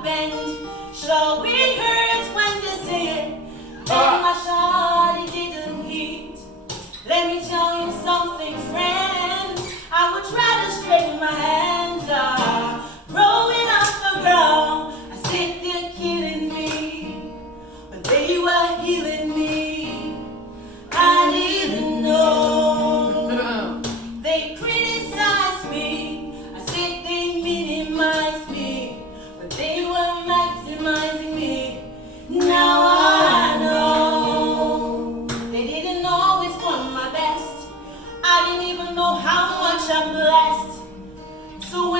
South Bend. Sure, it hurts when they say it, and my shawty didn't heat. Let me tell you something, friends. I would try to straighten my hands up. Growing up around, I said they're killing me, but they were healing me. I didn't know. They criticized me. I said they minimized me, but they were maximizing me. Now I know they didn't always want my best. I didn't even know how much I'm blessed. So when